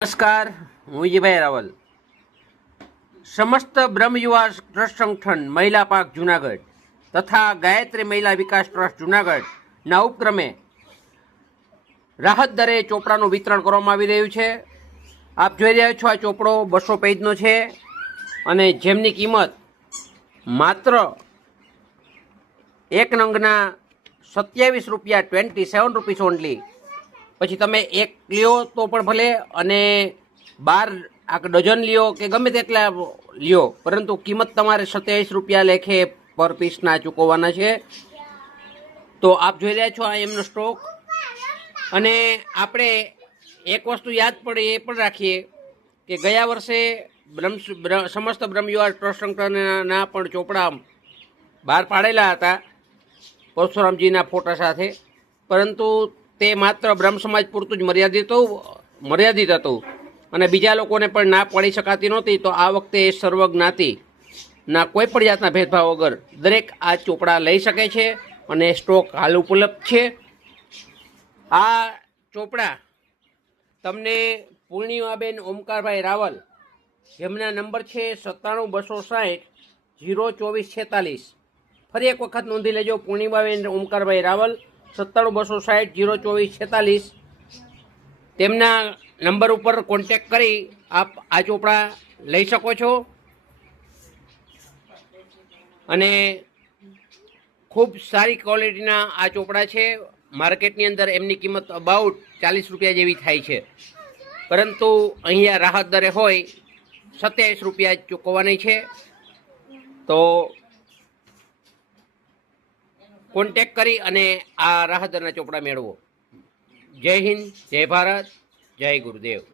નમસ્કાર, હું વિજયભાઈ રાવલ. સમસ્ત બ્રહ્મ યુવા ટ્રસ્ટ સંગઠન મહિલા પાક જુનાગઢ તથા ગાયત્રી મહિલા વિકાસ ટ્રસ્ટ જુનાગઢના ઉપક્રમે રાહત દરે ચોપડાનું વિતરણ કરવામાં આવી રહ્યું છે. આપ જોઈ રહ્યા છો, આ ચોપડો 200 પેજનો છે અને જેમની કિંમત માત્ર એક નંગના 27 રૂપિયા 27 રૂપીસ ઓનલી. પછી તમે એક લ્યો તો પણ ભલે, અને 12 આ ડઝન લ્યો કે ગમે તેટલા લ્યો, પરંતુ કિંમત તમારે 27 રૂપિયા લેખે પર પીસના ચૂકવવાના છે. તો આપ જોઈ રહ્યા છો આ એમનો સ્ટોક. અને આપણે એક વસ્તુ યાદ પડે એ પણ રાખીએ કે ગયા વર્ષે સમસ્ત બ્રહ્મ યુવા ટ્રસ્ટ સંગઠનના પણ ચોપડા બહાર પાડેલા હતા પરશુરામજીના ફોટા સાથે, પરંતુ તે માત્ર બ્રહ્મ સમાજ પૂરતું જ મર્યાદિત હતું અને બીજા લોકોને પણ ના પાડી શકાતી નહોતી. તો આ વખતે સર્વ જ્ઞાતિના કોઈ પણ જાતના ભેદભાવ વગર દરેક આ ચોપડા લઈ શકે છે અને સ્ટોક હાલ ઉપલબ્ધ છે. આ ચોપડા તમને પૂર્ણિમાબેન ઓમકારભાઈ રાવલ, જેમના નંબર છે 97-260-02446. ફરી એક વખત નોંધી લેજો, પૂર્ણિમાબેન ઓમકારભાઈ રાવલ, 97-260-02446. તેમના નંબર ઉપર કોન્ટેક કરી આપ આ ચોપડા લઈ શકો છો. અને ખૂબ સારી ક્વોલિટીના આ ચોપડા છે. માર્કેટની અંદર એમની કિંમત અબાઉટ 40 રૂપિયા જેવી થાય છે, પરંતુ અહીંયા રાહત દરે હોય 27 રૂપિયા જ ચૂકવવાની છે. તો કોન્ટેક કરી અને આ રાહત દરના ચોપડા મેળવો. જય હિન્દ, જય ભારત, જય ગુરુદેવ.